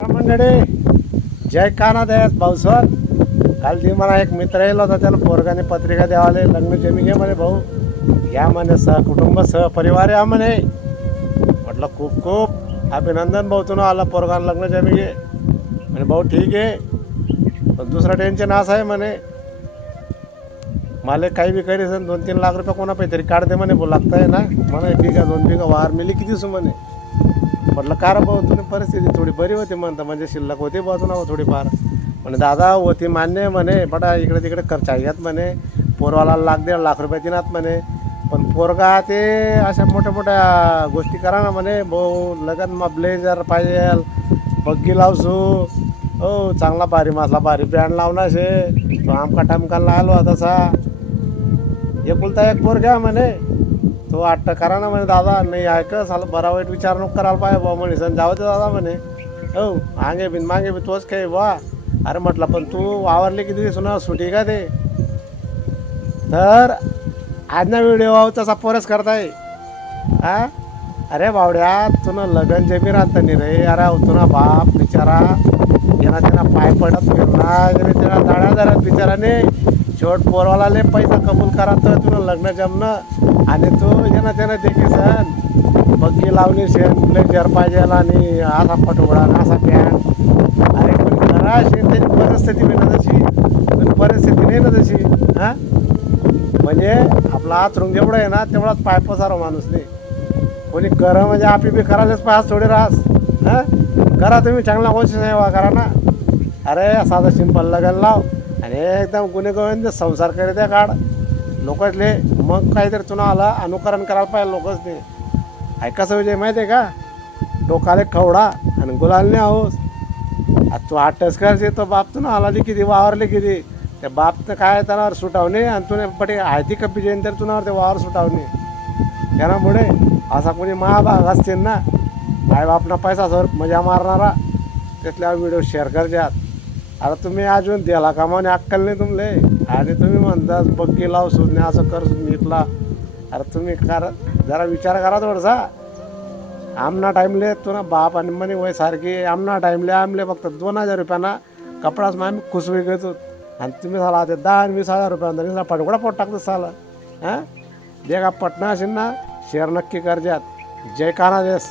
मंडळी जय कानादयास भाऊसर काल ती मला एक मित्र येईल होता त्याला पोरगाने पत्रिका द्यावाले लग्न जमी घे म्हणे भाऊ. या म्हणे सहकुटुंब सहपरिवार या म्हणे. म्हटलं खूप खूप अभिनंदन भाऊ तुला आला पोरगाने लग्न जमी घे. म्हणे भाऊ ठीक आहे. पण दुसरं टेन्शन असं आहे म्हणे. मला काही बी करीसन दोन तीन लाख रुपये कोणा तरी काढते म्हणे भाऊ लागताय ना. म्हणे बिघा दोन बिघा वार मिली किती सु म्हणे. म्हटलं कार भाऊ तुम्ही परिस्थिती थोडी बरी होती म्हणता म्हणजे शिल्लक होती बाजूला हो थोडीफार. म्हणे दादा होती मान्य म्हणे बटा इकडे तिकडे खर्चा आहेत म्हणे पोरवाला लाख दीड लाख रुपये दिनात म्हणे पण पोरगा ते अशा मोठ्या मोठ्या गोष्टी करा ना म्हणे भाऊ लगन मग ब्लेझर पाहिजे बग्गी लावसू हो चांगला भारी मासला भारी ब्रँड लावणार शे तो आमका टमका आलो तसा एकुलता एक पोर घ्या म्हणे तो आट्ट करा ना म्हणे दादा नाही ऐक साला बरा वाईट विचार नको करायला पाहिजे बा म्हणे. सण जाऊ दे दादा म्हणे. हो आगे बिन मागे बी तोच काही बा अरे म्हटलं पण तू वावरले किती दिसून सुटी का ते? तर आजना व्हिडिओ तसा पोरच करताय. हा अरे बावड्या तुनं लगन जमी राहत नाही रे अरे तुना बाप बिचारा येणा त्यांना पाय पडत फिरला त्याला दाड्या धरत बिचाराने. शेवट पोरवाला पैसा कबूल करा तर तुला लग्न जमणं. आणि तू येणं त्यानं देखील सण. बग्गी लावली शेण ब्लेजर पाहिजे आणि असा पटोळा असा पॅन्ट अरे पण करा शेण त्याची परिस्थिती नाही ना तशी. पण परिस्थिती नाही ना तशी हां? म्हणजे आपला हात रुंग जेवढा आहे ना तेवढाच पाय पसारा माणूस नाही. कोणी करा म्हणजे आपी बी करायलाच पाहास थोडे राहस हां? करा तुम्ही चांगला कोशिश नाही वा करा ना. अरे साधं सिंपल लगन लाव. आणि एकदम गुन्हे संसार करे त्या काढ लोकचले मग काहीतरी तुला आला अनुकरण करायला पाहिजे लोकच ते. ऐकायचं विजय माहिती आहे का? डोकाले खवडा आणि गुलालने आहोस आता तू आठच करायची तो बाप तुला आला किती वावरले किती त्या बापनं काय त्याला सुटावणे आणि तुने पटे आयती कप्पी जयंती तर तुनावर ते वावर सुटावणे. त्यामुळे असा कोणी महाभाग असतील ना आई बापना पैसा सर मजा मारणारा. त्यातल्या व्हिडिओ शेअर करजात अरे तुम्ही अजून द्याला म्हणे अक्कल नाही तुमले? आणि तुम्ही म्हणता बग्गी लाव सुजणे असं कर घेतला अरे तुम्ही कर जरा विचार करा थोडसा. आमना टाईमले तो ना बाप आणि म्हणे वय सारखी आमना टाईमले आमले फक्त दोन हजार रुपयाना कपडाच मग आम्ही खुसवी घेतो आणि तुम्ही झाला ते दहा आणि वीस हजार रुपयांना पटकोडा पोट टाकतो साला हां? जे का पटना असेल ना शेअर नक्की करजात. जय काना देस